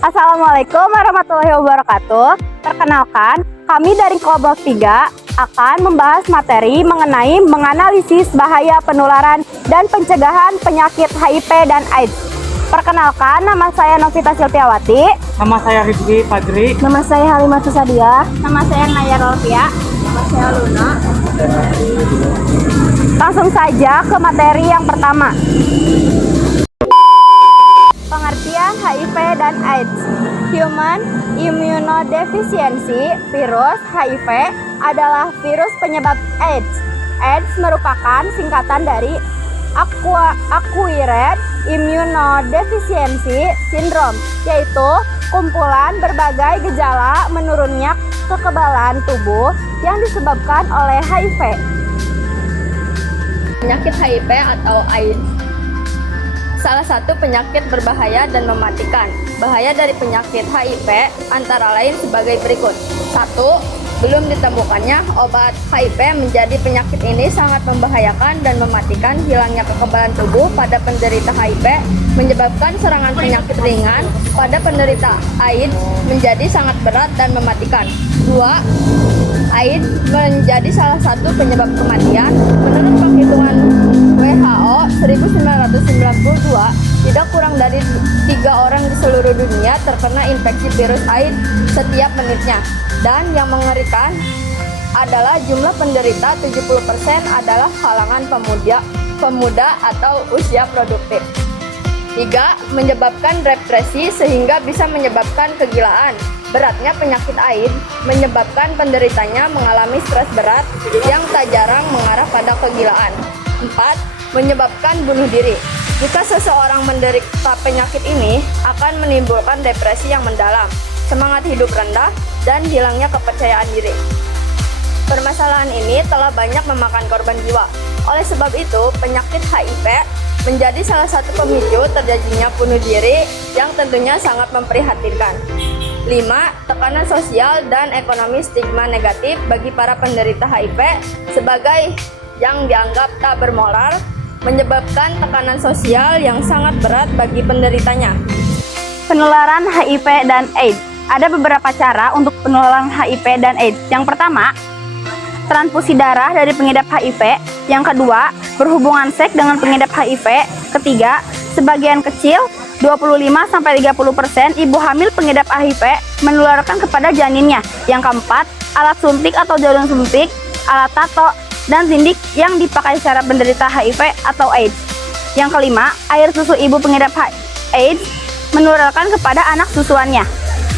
Assalamualaikum warahmatullahi wabarakatuh. Perkenalkan, kami dari kelompok 3 akan membahas materi mengenai menganalisis bahaya penularan dan pencegahan penyakit HIV dan AIDS. Perkenalkan, nama saya Novita Silviawati. Nama saya Rizky Fajri. Nama saya Halimah Susadia. Nama saya Naya Rolfia. Nama saya Luna. Langsung saja ke materi yang pertama. Pengertian HIV dan AIDS. Human Immunodeficiency Virus HIV adalah virus penyebab AIDS. AIDS merupakan singkatan dari Acquired Immunodeficiency Syndrome, yaitu kumpulan berbagai gejala menurunnya kekebalan tubuh yang disebabkan oleh HIV. Penyakit HIV atau AIDS salah satu penyakit berbahaya dan mematikan. Bahaya dari penyakit HIV antara lain sebagai berikut. 1. Belum ditemukannya obat HIV menjadi penyakit ini sangat membahayakan dan mematikan. Hilangnya kekebalan tubuh pada penderita HIV menyebabkan serangan penyakit ringan pada penderita AIDS menjadi sangat berat dan mematikan. 2. AIDS menjadi salah satu penyebab kematian. Menurut penghitungan WHO 1992, tidak kurang dari 3 orang di seluruh dunia terkena infeksi virus AIDS setiap menitnya. Dan yang mengerikan adalah jumlah penderita 70% adalah kalangan pemuda atau usia produktif. 3. Menyebabkan depresi sehingga bisa menyebabkan kegilaan. Beratnya penyakit AIDS menyebabkan penderitanya mengalami stres berat yang tak jarang mengarah pada kegilaan. 4. Menyebabkan bunuh diri. Jika seseorang menderita penyakit ini akan menimbulkan depresi yang mendalam, semangat hidup rendah, dan hilangnya kepercayaan diri. Permasalahan ini telah banyak memakan korban jiwa. Oleh sebab itu, penyakit HIV menjadi salah satu pemicu terjadinya bunuh diri yang tentunya sangat memprihatinkan. 5. Tekanan sosial dan ekonomi stigma negatif bagi para penderita HIV sebagai yang dianggap tak bermoral, menyebabkan tekanan sosial yang sangat berat bagi penderitanya. Penularan HIV dan AIDS. Ada beberapa cara untuk penularan HIV dan AIDS. Yang pertama, transfusi darah dari pengidap HIV. Yang kedua, berhubungan seks dengan pengidap HIV. Ketiga, sebagian kecil 25-30% ibu hamil pengidap HIV menularkan kepada janinnya. Yang keempat, alat suntik atau jarum suntik, alat tato, dan sindik yang dipakai secara penderita HIV atau AIDS. Yang kelima, air susu ibu pengidap AIDS menularkan kepada anak susuannya.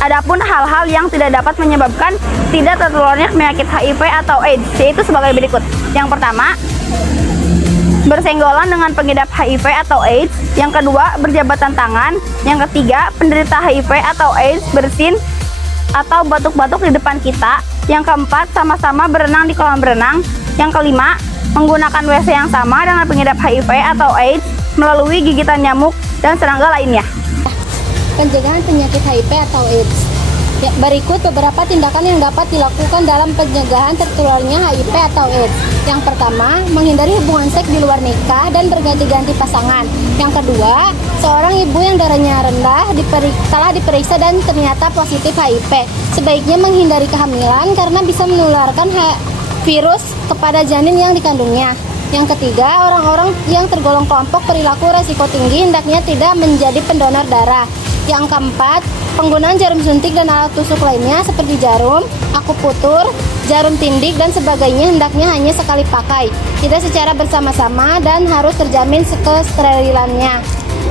Adapun hal-hal yang tidak dapat menyebabkan tidak tertularnya penyakit HIV atau AIDS, yaitu sebagai berikut. Yang pertama, bersenggolan dengan pengidap HIV atau AIDS. Yang kedua, berjabatan tangan. Yang ketiga, penderita HIV atau AIDS bersin atau batuk-batuk di depan kita. Yang keempat, sama-sama berenang di kolam renang. Yang kelima, menggunakan WC yang sama dengan pengidap HIV atau AIDS melalui gigitan nyamuk dan serangga lainnya. Pencegahan penyakit HIV atau AIDS. Berikut beberapa tindakan yang dapat dilakukan dalam pencegahan tertularnya HIV atau AIDS. Yang pertama, menghindari hubungan seks di luar nikah dan berganti-ganti pasangan. Yang kedua, seorang ibu yang darahnya rendah telah diperiksa dan ternyata positif HIV. Sebaiknya menghindari kehamilan karena bisa menularkan virus kepada janin yang dikandungnya. Yang ketiga, orang-orang yang tergolong kelompok perilaku resiko tinggi hendaknya tidak menjadi pendonor darah. Yang keempat, penggunaan jarum suntik dan alat tusuk lainnya seperti jarum, akupunktur, jarum tindik, dan sebagainya hendaknya hanya sekali pakai, tidak secara bersama-sama dan harus terjamin kesteriliannya.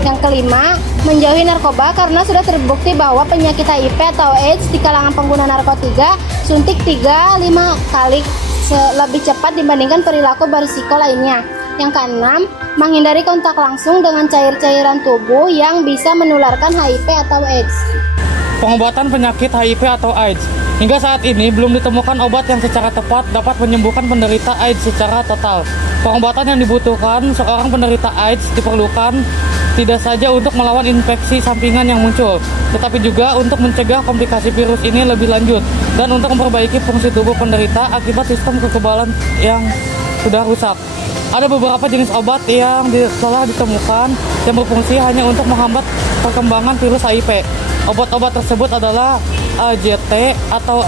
Yang kelima, menjauhi narkoba karena sudah terbukti bahwa penyakit HIV atau AIDS di kalangan pengguna narkotika suntik 3-5 kali lebih cepat dibandingkan perilaku berisiko lainnya. Yang keenam, menghindari kontak langsung dengan cair-cairan tubuh yang bisa menularkan HIV atau AIDS. Pengobatan penyakit HIV atau AIDS. Hingga saat ini belum ditemukan obat yang secara tepat dapat menyembuhkan penderita AIDS secara total. Pengobatan yang dibutuhkan seorang penderita AIDS diperlukan tidak saja untuk melawan infeksi sampingan yang muncul, tetapi juga untuk mencegah komplikasi virus ini lebih lanjut dan untuk memperbaiki fungsi tubuh penderita akibat sistem kekebalan yang sudah rusak. Ada beberapa jenis obat yang telah ditemukan yang berfungsi hanya untuk menghambat perkembangan virus HIV. Obat-obat tersebut adalah AZT atau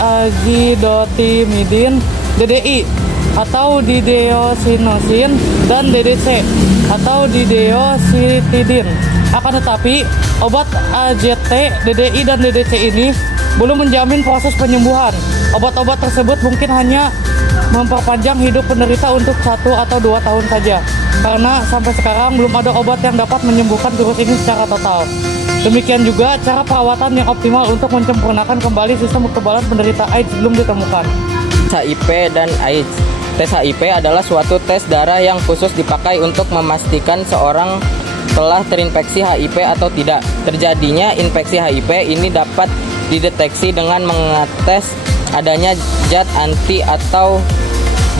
azidotimidin, DDI atau dideosinosin, dan DDC atau dideositidin. Akan tetapi, obat AZT, DDI, dan DDC ini belum menjamin proses penyembuhan. Obat-obat tersebut mungkin hanya memperpanjang hidup penderita untuk 1 atau 2 tahun saja, karena sampai sekarang belum ada obat yang dapat menyembuhkan virus ini secara total. Demikian juga cara perawatan yang optimal untuk menyempurnakan kembali sistem kekebalan penderita AIDS belum ditemukan. HIV dan AIDS. Tes HIV adalah suatu tes darah yang khusus dipakai untuk memastikan seorang telah terinfeksi HIV atau tidak. Terjadinya infeksi HIV ini dapat dideteksi dengan mengetes adanya zat anti atau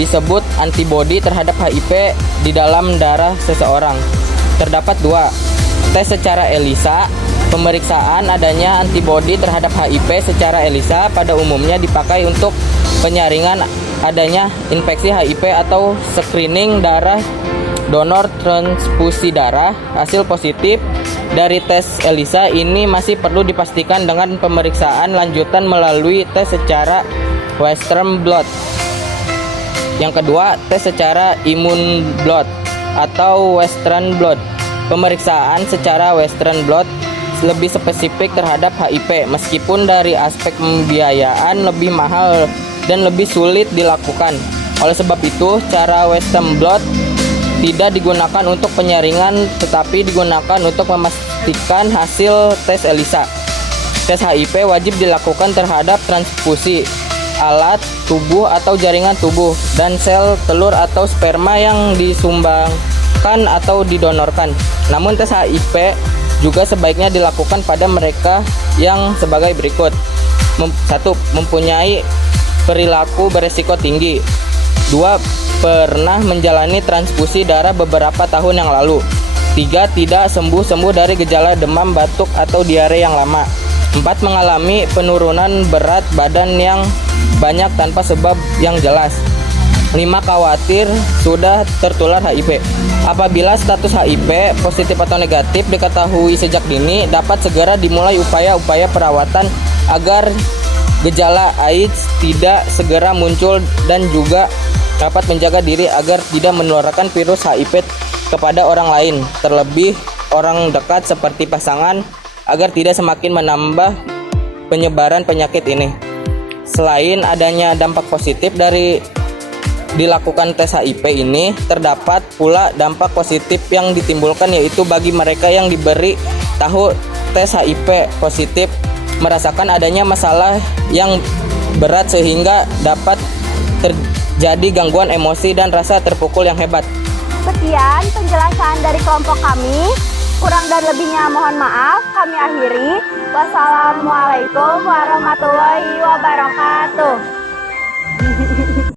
disebut antibodi terhadap HIV di dalam darah seseorang. Terdapat 2. Tes secara ELISA. Pemeriksaan adanya antibodi terhadap HIV secara ELISA pada umumnya dipakai untuk penyaringan adanya infeksi HIV atau screening darah donor transfusi darah. Hasil positif dari tes ELISA ini masih perlu dipastikan dengan pemeriksaan lanjutan melalui tes secara Western blot. Yang kedua, tes secara imun blot atau Western blot. Pemeriksaan secara Western blot lebih spesifik terhadap HIV, meskipun dari aspek pembiayaan lebih mahal dan lebih sulit dilakukan. Oleh sebab itu, cara Western blot tidak digunakan untuk penyaringan, tetapi digunakan untuk memastikan hasil tes ELISA. Tes HIV wajib dilakukan terhadap transfusi, alat tubuh atau jaringan tubuh, dan sel telur atau sperma yang disumbangkan atau didonorkan. Namun tes HIV juga sebaiknya dilakukan pada mereka yang sebagai berikut. 1. Mempunyai perilaku beresiko tinggi. 2. Pernah menjalani transfusi darah beberapa tahun yang lalu. 3. Tidak sembuh dari gejala demam, batuk, atau diare yang lama. 4. Mengalami penurunan berat badan yang banyak tanpa sebab yang jelas. 5. Khawatir sudah tertular HIV. Apabila status HIV positif atau negatif diketahui sejak dini, dapat segera dimulai upaya-upaya perawatan agar gejala AIDS tidak segera muncul, dan juga dapat menjaga diri agar tidak menularkan virus HIV kepada orang lain, terlebih orang dekat seperti pasangan, agar tidak semakin menambah penyebaran penyakit ini. Selain adanya dampak positif dari dilakukan tes HIV ini, terdapat pula dampak positif yang ditimbulkan, yaitu bagi mereka yang diberi tahu tes HIV positif merasakan adanya masalah yang berat sehingga dapat terjadi gangguan emosi dan rasa terpukul yang hebat. Sekian penjelasan dari kelompok kami. Kurang dan lebihnya mohon maaf. Kami akhiri. Wassalamualaikum warahmatullahi wabarakatuh.